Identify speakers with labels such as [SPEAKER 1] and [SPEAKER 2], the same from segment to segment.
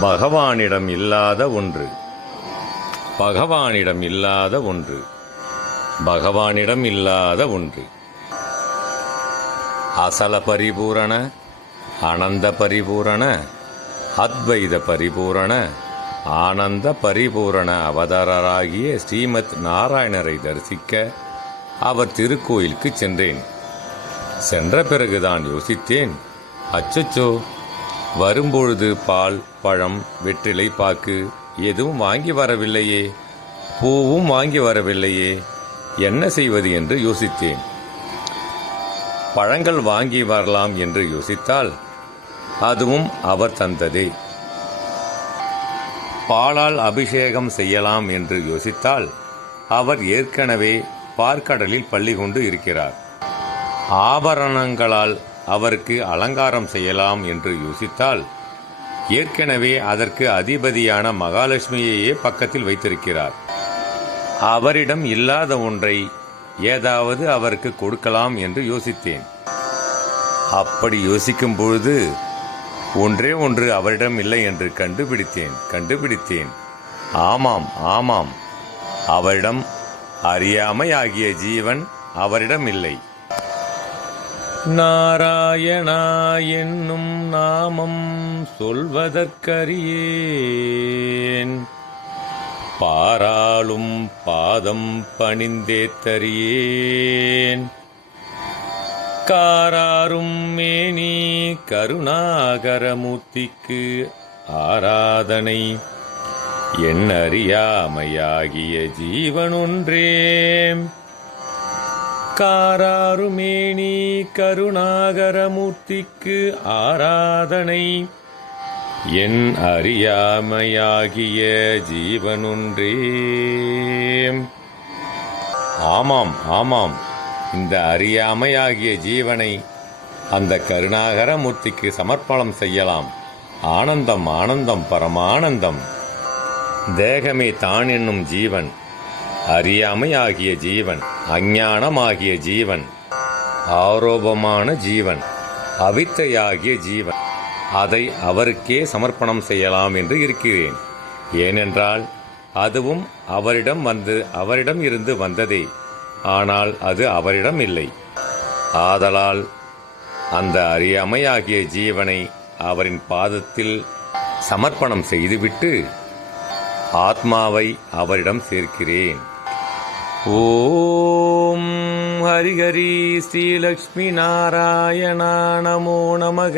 [SPEAKER 1] பகவானிடம் இல்லாத ஒன்று. பகவானிடம் இல்லாத ஒன்று. பகவானிடம் இல்லாத ஒன்று. அசல பரிபூரண அனந்த பரிபூரண அத்வைத பரிபூரண ஆனந்த பரிபூரண அவதாரராகிய ஸ்ரீமத் நாராயணரை தரிசிக்க அவர் திருக்கோயிலுக்கு சென்றேன். சென்ற பிறகுதான் யோசித்தேன் அச்சச்சோ! வரும்பொழுது பால் பழம் வெற்றிலை பாக்கு எதுவும் வாங்கி வரவில்லையே? பூவும் வாங்கி வரவில்லையே? என்ன செய்வது என்று யோசித்தேன். பழங்கள் வாங்கி வரலாம் என்று யோசித்தால் அதுவும் அவர் தந்ததே. பாலால் அபிஷேகம் செய்யலாம் என்று யோசித்தால் அவர் ஏற்கனவே பார்க்கடலில் பள்ளி கொண்டு இருக்கிறார். ஆபரணங்களால் அவருக்கு அலங்காரம் செய்யலாம் என்று யோசித்தால் ஏற்கனவே அதற்கு அதிபதியான மகாலட்சுமியையே பக்கத்தில் வைத்திருக்கிறார். அவரிடம் இல்லாத ஒன்றை ஏதாவது அவருக்கு கொடுக்கலாம் என்று யோசித்தேன். அப்படி யோசிக்கும் பொழுது ஒன்றே ஒன்று அவரிடம் இல்லை என்று கண்டுபிடித்தேன் கண்டுபிடித்தேன். ஆமாம் ஆமாம். அவரிடம் அறியாமை ஆகிய ஜீவன் அவரிடம் இல்லை. நாராயணா என்னும் நாமம் சொல்வதற்கரியேன் பாராளும் பாதம் பணிந்தேத்தறியேன். காராரும் மேனி கருணாகரமூர்த்திக்கு ஆராதனை என் அறியாமையாகிய ஜீவனொன்றேம். காராருமேனி கருணாகரமூர்த்திக்கு ஆராதனை. என் அறியாமையாகிய ஜீவனொன்றே. ஆமாம் ஆமாம். இந்த அறியாமையாகிய ஜீவனை அந்த கருணாகரமூர்த்திக்கு சமர்ப்பணம் செய்யலாம். ஆனந்தம் ஆனந்தம் பரமானந்தம். தேகமே தான் என்னும் ஜீவன். அறியாமையாகிய ஜீவன் அஞ்ஞானமாகிய ஜீவன் ஆரோபமான ஜீவன் அவித்தையாகிய ஜீவன் அதை அவருக்கே சமர்ப்பணம் செய்யலாம் என்று இருக்கிறேன். ஏனென்றால் அதுவும் அவரிடம் வந்து அவரிடம் இருந்து வந்ததே. ஆனால் அது அவரிடம் இல்லை. ஆதலால் அந்த அறியாமையாகிய ஜீவனை அவரின் பாதத்தில் சமர்ப்பணம் செய்துவிட்டு ஆத்மாவை அவரிடம் சேர்க்கிறேன். ஓம் ஹரிஹரி ஸ்ரீலக்ஷ்மி நாராயணா நமோ நமக.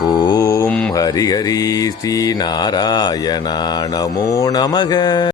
[SPEAKER 1] ஓம் ஹரிஹரி ஸ்ரீ நாராயணா நமோ நமக.